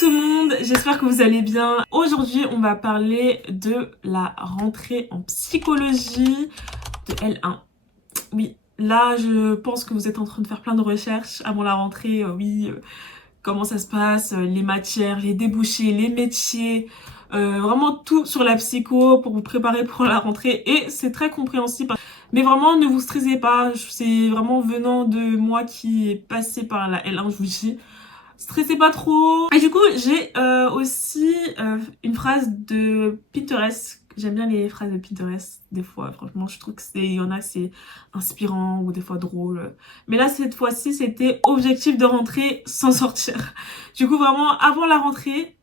tout le monde, j'espère que vous allez bien. Aujourd'hui, on va parler de la rentrée en psychologie de L1. Oui, là, je pense que vous êtes en train de faire plein de recherches avant la rentrée. Comment ça se passe, les matières, les débouchés, les métiers, vraiment tout sur la psycho pour vous préparer pour la rentrée. Et c'est très compréhensible. Mais vraiment, ne vous stressez pas. C'est vraiment venant de moi qui est passé par la L1, je vous dis. Stressez pas trop. Et du coup, j'ai aussi une phrase de Pinterest. J'aime bien les phrases de Pinterest. Des fois, franchement, je trouve que il y en a, c'est inspirant ou des fois drôle. Mais là, cette fois-ci, c'était objectif de rentrée sans sortir. Du coup, vraiment, avant la rentrée,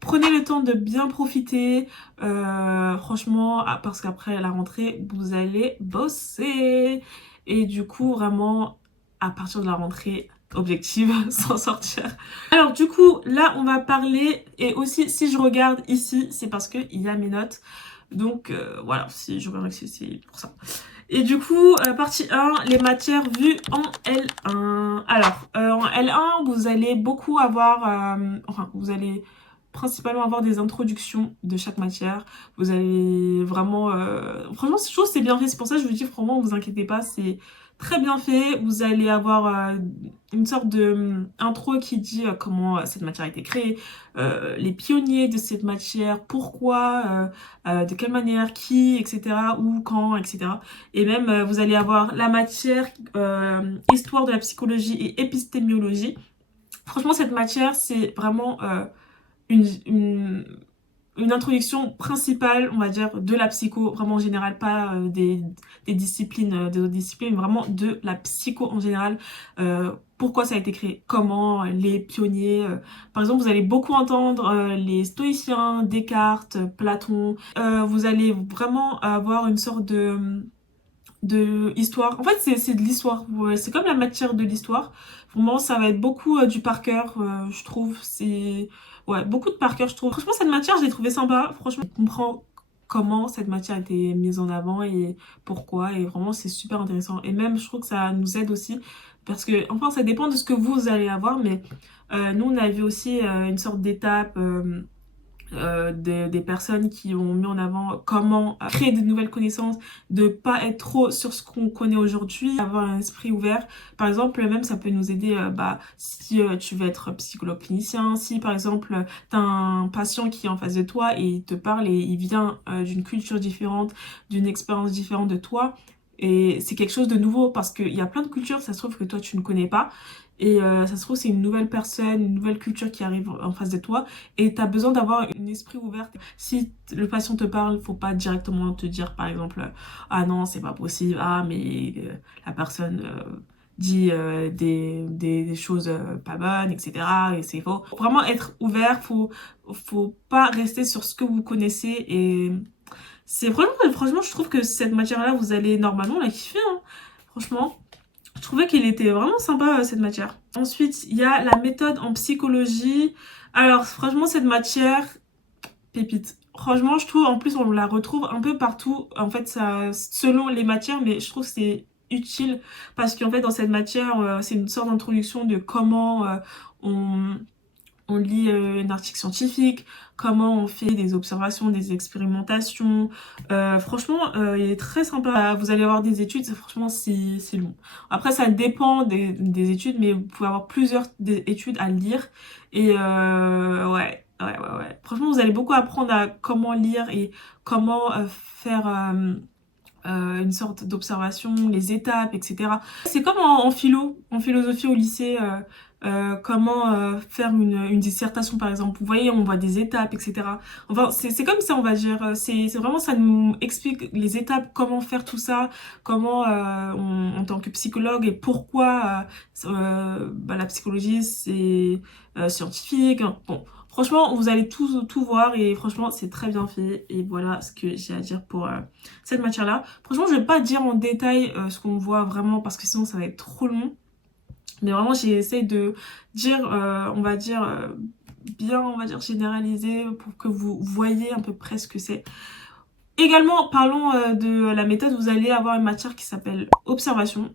prenez le temps de bien profiter. Franchement, parce qu'après la rentrée, vous allez bosser. Et du coup, vraiment, à partir de la rentrée, objectif s'en sortir. Alors du coup, là, on va parler. Et aussi, si je regarde ici, c'est parce qu'il y a mes notes. Donc voilà, si je regarde ici, c'est pour ça. Et du coup, partie 1, les matières vues en L1. Alors, en L1, vous allez beaucoup avoir... vous allez principalement avoir des introductions de chaque matière. Vous allez vraiment... franchement, je trouve que c'est bien fait. C'est pour ça que je vous dis, vraiment, vous inquiétez pas, c'est très bien fait. Vous allez avoir une sorte de intro qui dit comment cette matière a été créée, les pionniers de cette matière, pourquoi, de quelle manière, qui, etc., où, quand, etc. Et même, vous allez avoir la matière histoire de la psychologie et épistémologie. Franchement, cette matière, c'est vraiment une, une, une introduction principale, on va dire, de la psycho, vraiment en général, pas des disciplines, des autres disciplines, mais vraiment de la psycho en général. Pourquoi ça a été créé, comment, les pionniers. Par exemple, vous allez beaucoup entendre les stoïciens, Descartes, Platon. Vous allez vraiment avoir une sorte de histoire. En fait, c'est de l'histoire. Ouais, c'est comme la matière de l'histoire. Vraiment, ça va être beaucoup du par cœur, je trouve. C'est ouais, beaucoup de par cœur, je trouve. Franchement, cette matière, je l'ai trouvée sympa. Franchement, je comprends comment cette matière a été mise en avant et pourquoi. Et vraiment, c'est super intéressant. Et même, je trouve que ça nous aide aussi. Parce que, enfin, ça dépend de ce que vous allez avoir. Mais nous, on avait aussi une sorte d'étape. Des personnes qui ont mis en avant comment créer de nouvelles connaissances, de pas être trop sur ce qu'on connaît aujourd'hui, avoir un esprit ouvert. Par exemple, même ça peut nous aider si tu veux être psychologue clinicien, si par exemple tu as un patient qui est en face de toi et il te parle et il vient d'une culture différente, d'une expérience différente de toi. Et c'est quelque chose de nouveau parce qu'il y a plein de cultures, ça se trouve que toi tu ne connais pas. Et ça se trouve c'est une nouvelle personne, une nouvelle culture qui arrive en face de toi. Et tu as besoin d'avoir un esprit ouvert. Si le patient te parle, faut pas directement te dire par exemple ah non c'est pas possible, ah mais la personne dit des choses pas bonnes, etc. Et c'est faux. Faut vraiment être ouvert, faut pas rester sur ce que vous connaissez. Et c'est franchement je trouve que cette matière là vous allez normalement la kiffer, hein. Franchement je trouvais qu'il était vraiment sympa cette matière. Ensuite, il y a la méthode en psychologie. Alors, franchement, cette matière, pépite. Franchement, je trouve, en plus, on la retrouve un peu partout. En fait, ça, selon les matières, mais je trouve que c'est utile parce qu'en fait, dans cette matière, c'est une sorte d'introduction de comment on on lit un article scientifique, comment on fait des observations, des expérimentations. Franchement, il est très sympa. Vous allez avoir des études, franchement, c'est long. Après, ça dépend des études, mais vous pouvez avoir plusieurs études à lire. Et ouais. Franchement, vous allez beaucoup apprendre à comment lire et comment faire... une sorte d'observation, les étapes, etc. C'est comme en philo, en philosophie au lycée, comment faire une dissertation par exemple. Vous voyez, on voit des étapes, etc. Enfin, c'est comme ça, on va dire. C'est vraiment, ça nous explique les étapes, comment faire tout ça, comment en tant que psychologue et pourquoi la psychologie c'est scientifique. Bon. Franchement, vous allez tout voir et franchement, c'est très bien fait. Et voilà ce que j'ai à dire pour cette matière-là. Franchement, je vais pas dire en détail ce qu'on voit vraiment parce que sinon ça va être trop long. Mais vraiment, j'essaie de dire, on va dire, bien, on va dire, généraliser pour que vous voyez à peu près ce que c'est. Également, parlons de la méthode. Vous allez avoir une matière qui s'appelle observation.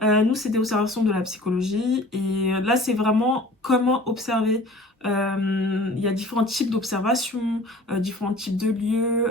Nous, c'est des observations de la psychologie. Et là, c'est vraiment comment observer Il y a différents types d'observations, différents types de lieux,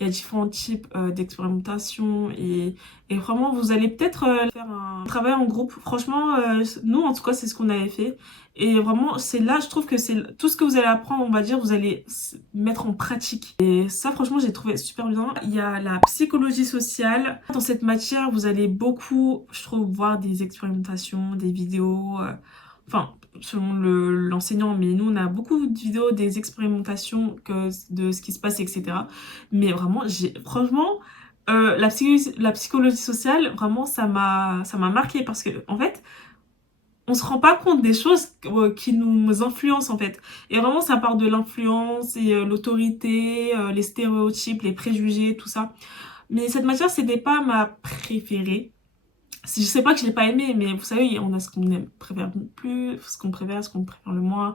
il y a différents types d'expérimentation et vraiment vous allez peut-être faire un travail en groupe. Franchement, nous en tout cas c'est ce qu'on avait fait. Et vraiment, c'est là, je trouve que c'est tout ce que vous allez apprendre, on va dire, vous allez mettre en pratique. Et ça, franchement, j'ai trouvé super bien. Il y a la psychologie sociale. Dans cette matière, vous allez beaucoup, je trouve, voir des expérimentations, des vidéos, enfin, selon l'enseignant, mais nous, on a beaucoup de vidéos, des expérimentations de ce qui se passe, etc. Mais vraiment, franchement, la psychologie sociale, vraiment, ça m'a marqué parce que, en fait, on se rend pas compte des choses qui nous influencent en fait. Et vraiment ça part de l'influence et l'autorité, les stéréotypes, les préjugés, tout ça. Mais cette matière c'était pas ma préférée. Je sais pas que je l'ai pas aimée, mais vous savez, on a ce qu'on aime, préfère plus, ce qu'on préfère le moins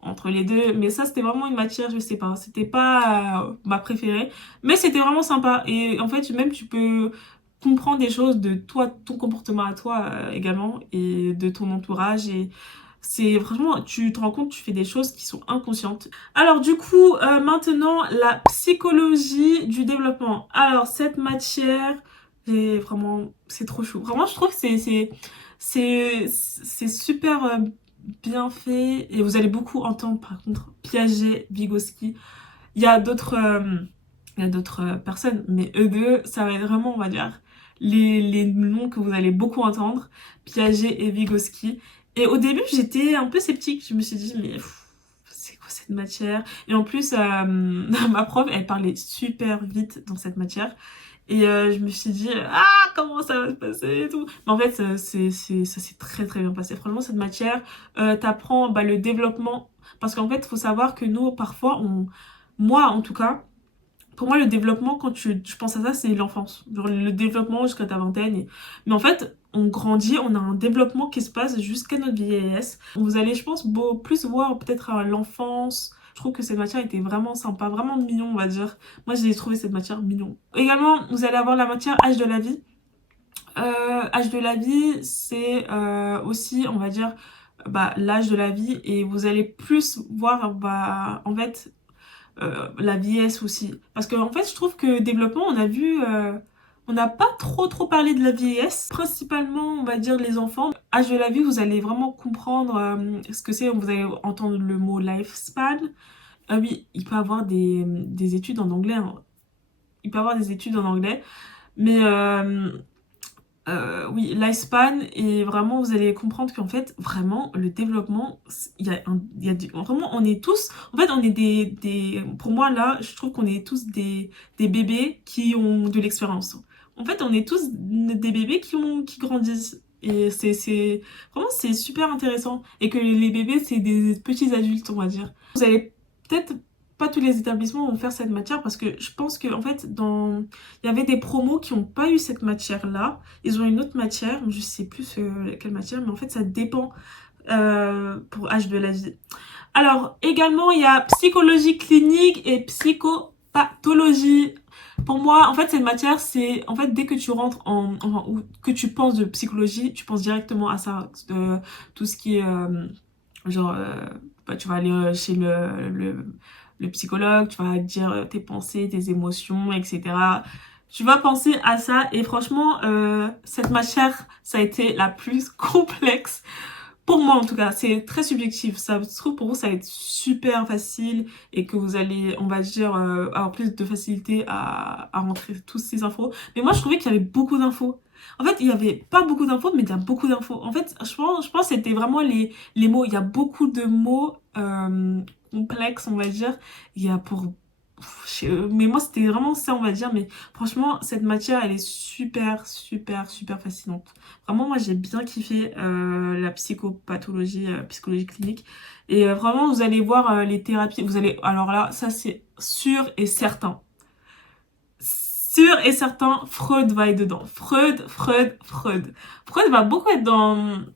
entre les deux. Mais ça c'était vraiment une matière, je sais pas, c'était pas ma préférée. Mais c'était vraiment sympa. Et en fait, même tu peux comprendre des choses de toi, ton comportement à toi également et de ton entourage et c'est franchement tu te rends compte tu fais des choses qui sont inconscientes. Alors du coup maintenant la psychologie du développement. Alors cette matière vraiment c'est trop chou. Vraiment je trouve que c'est super bien fait et vous allez beaucoup entendre par contre Piaget, Vygotsky. Il y a d'autres personnes, mais eux deux, ça va être vraiment, on va dire, les noms que vous allez beaucoup entendre, Piaget et Vygotsky. Et au début, j'étais un peu sceptique. Je me suis dit, mais c'est quoi cette matière? Et en plus, ma prof, elle parlait super vite dans cette matière. Et je me suis dit, ah, comment ça va se passer et tout. Mais en fait, ça s'est très très bien passé. Franchement, cette matière, t'apprends le développement. Parce qu'en fait, il faut savoir que nous, parfois, moi en tout cas, pour moi, le développement, quand je pense à ça, c'est l'enfance. Genre le développement jusqu'à ta vingtaine. Mais en fait, on grandit, on a un développement qui se passe jusqu'à notre vieillesse. Vous allez, je pense, plus voir peut-être à l'enfance. Je trouve que cette matière était vraiment sympa, vraiment mignon, on va dire. Moi, j'ai trouvé cette matière mignon. Également, vous allez avoir la matière âge de la vie. Âge de la vie, c'est aussi, on va dire, l'âge de la vie. Et vous allez plus voir, en fait, la vieillesse aussi. Parce que en fait, je trouve que développement, on a vu, on n'a pas trop parlé de la vieillesse. Principalement, on va dire les enfants. Âge de la vie, vous allez vraiment comprendre ce que c'est. Vous allez entendre le mot lifespan. Ah oui, il peut avoir des études en anglais. Hein. Il peut avoir des études en anglais. Mais oui, lifespan, et vraiment vous allez comprendre qu'en fait vraiment le développement vraiment on est tous en fait on est pour moi là je trouve qu'on est tous des bébés qui ont de l'expérience. En fait on est tous des bébés qui grandissent et c'est vraiment c'est super intéressant et que les bébés c'est des petits adultes on va dire. Vous allez peut-être pas tous les établissements vont faire cette matière parce que je pense que en fait il y avait des promos qui n'ont pas eu cette matière là. Ils ont une autre matière, je sais plus quelle matière, mais en fait ça dépend pour âge de la vie. Alors également il y a psychologie clinique et psychopathologie. Pour moi, en fait cette matière c'est en fait dès que tu rentres ou que tu penses de psychologie, tu penses directement à ça, tout ce qui est genre tu vas aller chez le psychologue, tu vas dire tes pensées, tes émotions, etc. Tu vas penser à ça et franchement, cette matière, ça a été la plus complexe. Pour moi en tout cas, c'est très subjectif. Ça se trouve pour vous, ça va être super facile et que vous allez, on va dire, avoir plus de facilité à rentrer toutes ces infos. Mais moi, je trouvais qu'il y avait beaucoup d'infos. En fait, il n'y avait pas beaucoup d'infos, mais il y a beaucoup d'infos. En fait, je pense que c'était vraiment les mots. Il y a beaucoup de mots complexes, on va dire. Il y a mais moi, c'était vraiment ça, on va dire. Mais franchement, cette matière, elle est super fascinante. Vraiment, moi, j'ai bien kiffé la psychopathologie, psychologie clinique. Et vraiment, vous allez voir les thérapies. Alors là, ça, c'est sûr et certain. Sûr et certain, Freud va être dedans. Freud. Freud va beaucoup être dans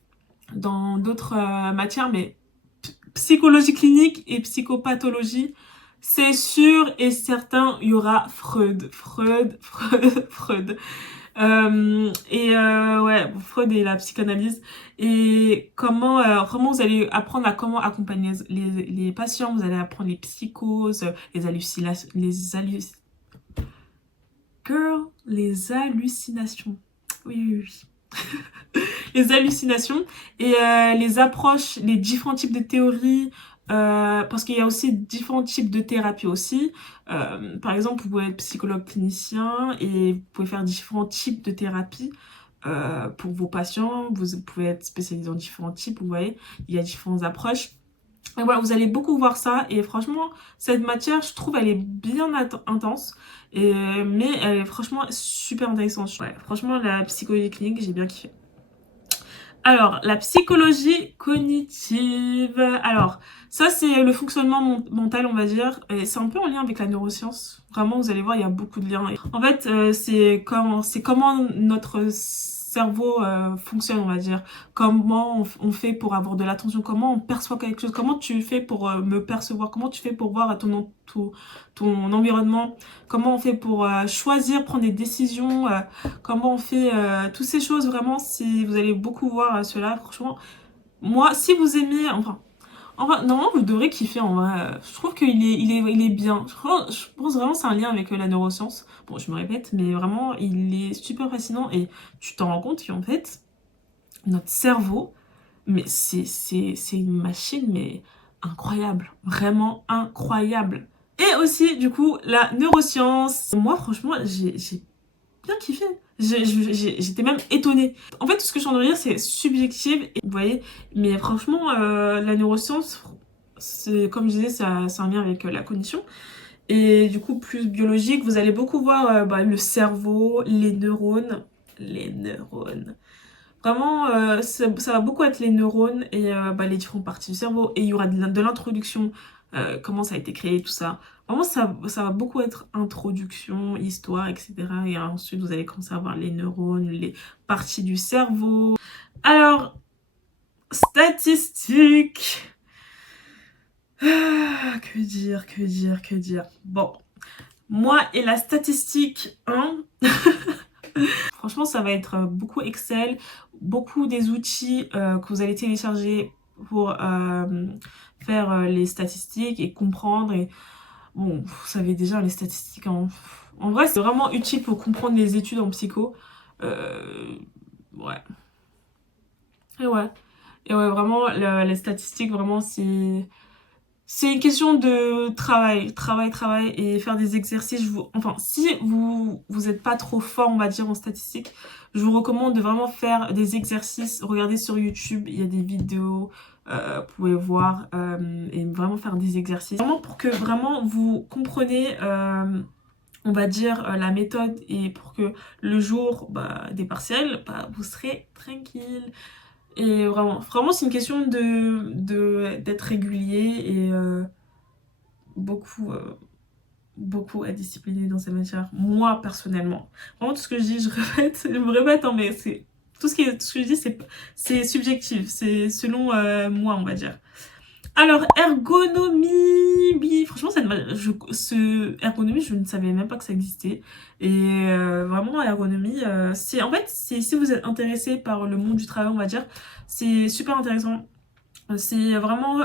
d'autres matières, mais psychologie clinique et psychopathologie, c'est sûr et certain, il y aura Freud. Ouais, Freud et la psychanalyse. Et comment vous allez apprendre à comment accompagner les patients, vous allez apprendre les psychoses, les hallucinations, les hallucinations. Oui, oui, oui. Les hallucinations et les approches, les différents types de théories, parce qu'il y a aussi différents types de thérapies aussi. Par exemple, vous pouvez être psychologue clinicien et vous pouvez faire différents types de thérapies pour vos patients. Vous pouvez être spécialisé en différents types, vous voyez, il y a différentes approches. Et voilà, vous allez beaucoup voir ça et franchement, cette matière, je trouve, elle est bien intense, mais elle est franchement super intéressante. Ouais, franchement, la psychologie clinique, j'ai bien kiffé. Alors, la psychologie cognitive. Alors, ça, c'est le fonctionnement mental, on va dire. Et c'est un peu en lien avec la neuroscience. Vraiment, vous allez voir, il y a beaucoup de liens. En fait, c'est comment notre cerveau fonctionne, on va dire. Comment on fait pour avoir de l'attention, comment on perçoit quelque chose, comment tu fais pour me percevoir, comment tu fais pour voir ton environnement, comment on fait pour choisir, prendre des décisions, comment on fait toutes ces choses. Vraiment, si vous allez beaucoup voir cela, franchement, moi, si vous aimez, enfin, normalement vous devrez kiffer en vrai. Je trouve qu'il est bien. Je pense vraiment que c'est un lien avec la neuroscience. Bon, je me répète, mais vraiment il est super fascinant et tu t'en rends compte qu'en fait notre cerveau, mais c'est une machine mais incroyable, vraiment incroyable. Et aussi du coup la neuroscience. Moi franchement j'ai bien kiffé. J'étais même étonnée. En fait, tout ce que je suis en train de dire, c'est subjectif, vous voyez. Mais franchement, la neuroscience, c'est comme je disais, c'est un lien avec la cognition. Et du coup, plus biologique, vous allez beaucoup voir le cerveau, les neurones. Les neurones. Vraiment, ça va beaucoup être les neurones et les différentes parties du cerveau. Et il y aura de l'introduction, comment ça a été créé, tout ça. Vraiment, ça va beaucoup être introduction, histoire, etc. Et ensuite, vous allez commencer à voir les neurones, les parties du cerveau. Alors, statistiques. Que dire, que dire, que dire. Bon, moi et la statistique, hein. Franchement, ça va être beaucoup Excel, beaucoup des outils que vous allez télécharger pour faire les statistiques et comprendre. Et bon, vous savez déjà les statistiques. En vrai, c'est vraiment utile pour comprendre les études en psycho. Ouais. Et ouais. Et ouais, vraiment, les statistiques, vraiment, c'est une question de travail et faire des exercices. Enfin, si vous êtes pas trop fort, on va dire, en statistiques, je vous recommande de vraiment faire des exercices. Regardez sur YouTube, il y a des vidéos, vous pouvez voir et vraiment faire des exercices. Vraiment pour que vraiment vous compreniez, on va dire, la méthode et pour que le jour des partiels, vous serez tranquille. Et vraiment c'est une question d'être régulier et beaucoup, beaucoup à discipliner dans cette matière. Moi, personnellement. Vraiment, tout ce que je dis, je me répète, hein, mais c'est... tout ce que je dis, c'est subjectif. C'est selon moi, on va dire. Alors, ergonomie, oui, franchement, ergonomie, je ne savais même pas que ça existait. Et vraiment, ergonomie, c'est si vous êtes intéressé par le monde du travail, on va dire, c'est super intéressant. C'est vraiment,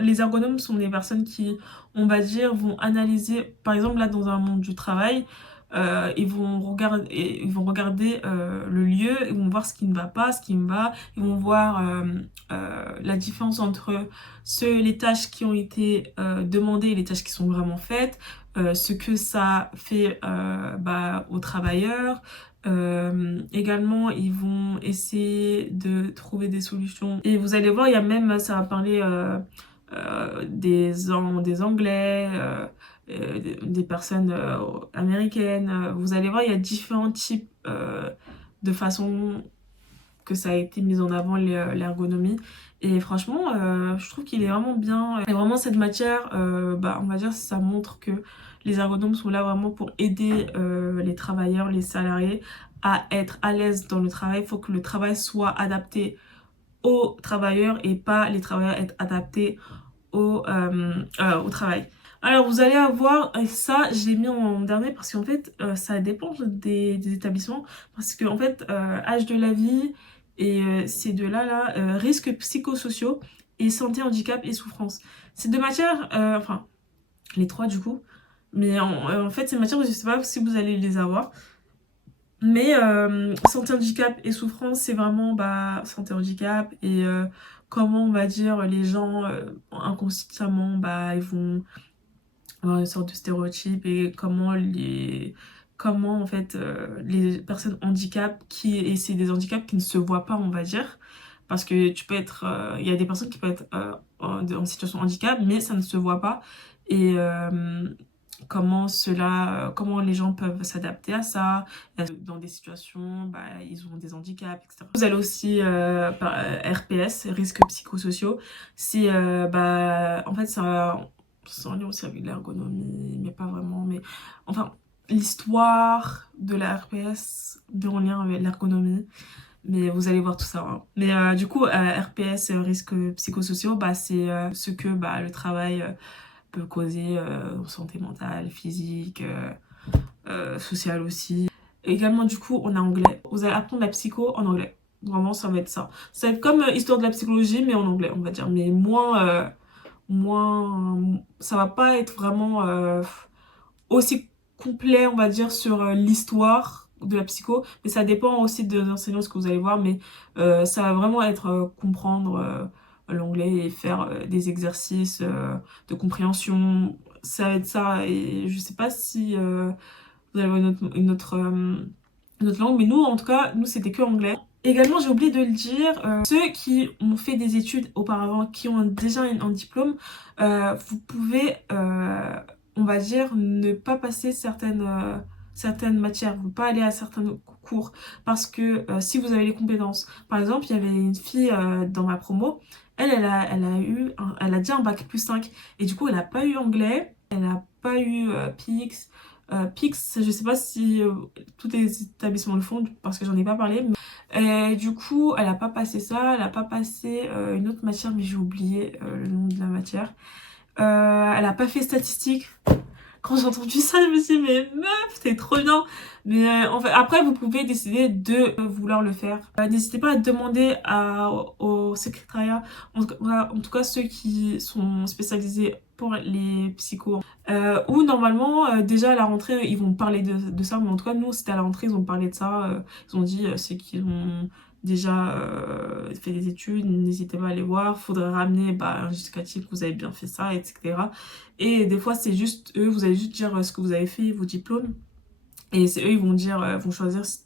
les ergonomes sont des personnes qui, on va dire, vont analyser, par exemple, là, dans un monde du travail, ils vont regarder le lieu, ils vont voir ce qui ne va pas, ce qui me va, ils vont voir la différence entre les tâches qui ont été demandées et les tâches qui sont vraiment faites, ce que ça fait aux travailleurs. Également, ils vont essayer de trouver des solutions. Et vous allez voir, il y a même, ça va parler des Anglais, des personnes américaines. Vous allez voir, il y a différents types de façons que ça a été mis en avant l'ergonomie. Et franchement, je trouve qu'il est vraiment bien. Et vraiment, cette matière, on va dire, ça montre que les ergonomes sont là vraiment pour aider les travailleurs, les salariés à être à l'aise dans le travail. Il faut que le travail soit adapté aux travailleurs et pas les travailleurs être adaptés au travail. Alors vous allez avoir, et ça je l'ai mis en dernier parce qu'en fait ça dépend des établissements, parce que en fait âge de la vie et ces deux-là risques psychosociaux et santé, handicap et souffrance. Ces deux matières, enfin les trois du coup, mais en fait ces matières je sais pas si vous allez les avoir. Mais santé, handicap et souffrance, c'est vraiment bah, santé, handicap et comment on va dire les gens inconsciemment bah, ils vont avoir une sorte de stéréotype et comment en fait les personnes handicap et c'est des handicaps qui ne se voient pas on va dire, parce que tu peux être il y a des personnes qui peuvent être en situation de handicap mais ça ne se voit pas, et comment les gens peuvent s'adapter à ça dans des situations bah, ils ont des handicaps, etc. Vous allez aussi RPS, risques psychosociaux, c'est bah en fait ça c'est en lien aussi avec l'ergonomie, mais pas vraiment, mais enfin l'histoire de la RPS en lien avec l'ergonomie, mais vous allez voir tout ça, hein. Mais du coup RPS, risques psychosociaux, bah c'est ce que bah, le travail peut causer en santé mentale, physique, sociale aussi. Et également du coup on a anglais, vous allez apprendre la psycho en anglais, vraiment ça va être ça, ça va être comme histoire de la psychologie mais en anglais on va dire, mais moins ça va pas être vraiment aussi complet on va dire sur l'histoire de la psycho, mais ça dépend aussi de l'enseignant ce que vous allez voir, mais ça va vraiment être comprendre l'anglais et faire des exercices de compréhension, ça va être ça. Et je sais pas si vous avez une autre langue, mais nous en tout cas nous c'était que anglais. Également, j'ai oublié de le dire, ceux qui ont fait des études auparavant, qui ont déjà un diplôme, vous pouvez, on va dire, ne pas passer certaines matières, vous ne pouvez pas aller à certains cours, parce que si vous avez les compétences. Par exemple, il y avait une fille dans ma promo, elle a déjà un bac plus 5, et du coup, elle n'a pas eu anglais, elle n'a pas eu PX. PIX, je sais pas si tous les établissements le font parce que j'en ai pas parlé. Et du coup, elle a pas passé ça, elle a pas passé une autre matière, mais j'ai oublié le nom de la matière. Elle a pas fait statistique. Quand j'ai entendu ça, je me suis dit, mais meuf, c'est trop bien. Mais en fait, après, vous pouvez décider de vouloir le faire. N'hésitez pas à demander au secrétariat, en tout cas ceux qui sont spécialisés pour les psychos. Où normalement, déjà à la rentrée, ils vont parler de ça. Mais en tout cas, nous, c'était à la rentrée, ils ont parlé de ça. Ils ont dit, c'est qu'ils ont déjà fait des études, n'hésitez pas à les voir. Faudrait ramener bah, un justificatif que vous avez bien fait ça, etc. Et des fois, c'est juste eux, vous allez juste dire ce que vous avez fait, vos diplômes. Et c'est eux, ils vont dire, vont choisir ce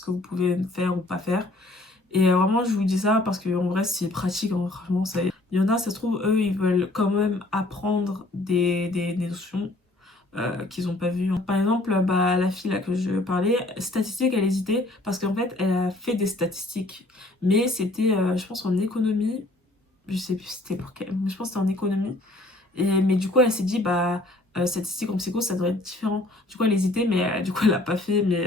que vous pouvez faire ou pas faire. Et vraiment, je vous dis ça parce que en vrai, c'est pratique, hein, franchement. Il y en a, ça se trouve, eux, ils veulent quand même apprendre des notions qu'ils n'ont pas vues. Par exemple, bah, la fille là que je parlais, statistique, elle hésitait parce qu'en fait, elle a fait des statistiques. Mais c'était, je pense, en économie. Je sais plus c'était pour quelle, mais je pense que c'était en économie. Mais du coup, elle s'est dit, bah, statistique en psycho, ça doit être différent. Du coup, elle hésitait, mais du coup, elle l'a pas fait. Mais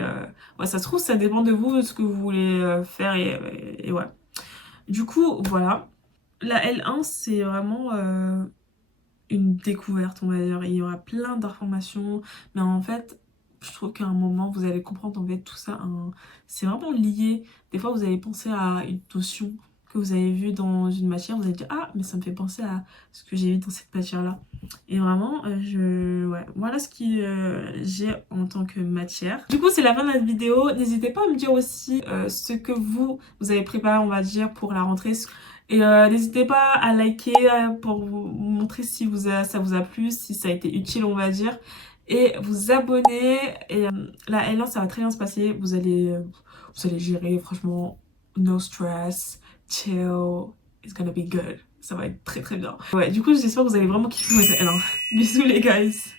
ouais, ça se trouve, ça dépend de vous, de ce que vous voulez faire. Et ouais. Du coup, voilà. La L1, c'est vraiment une découverte, on va dire. Il y aura plein d'informations. Mais en fait, je trouve qu'à un moment, vous allez comprendre, en fait, tout ça, c'est vraiment lié. Des fois, vous allez penser à une notion que vous avez vue dans une matière, vous allez dire, ah, mais ça me fait penser à ce que j'ai vu dans cette matière-là. Et vraiment, ouais, voilà ce que j'ai en tant que matière. Du coup, c'est la fin de la vidéo. N'hésitez pas à me dire aussi ce que vous avez préparé, on va dire, pour la rentrée. Et n'hésitez pas à liker pour vous montrer si ça vous a plu, si ça a été utile, on va dire. Et vous abonner. Et la L1, ça va très bien se passer. Vous allez gérer, franchement, no stress, chill, it's gonna be good. Ça va être très très bien. Ouais, du coup, j'espère que vous allez vraiment kiffer votre L1. Bisous les guys!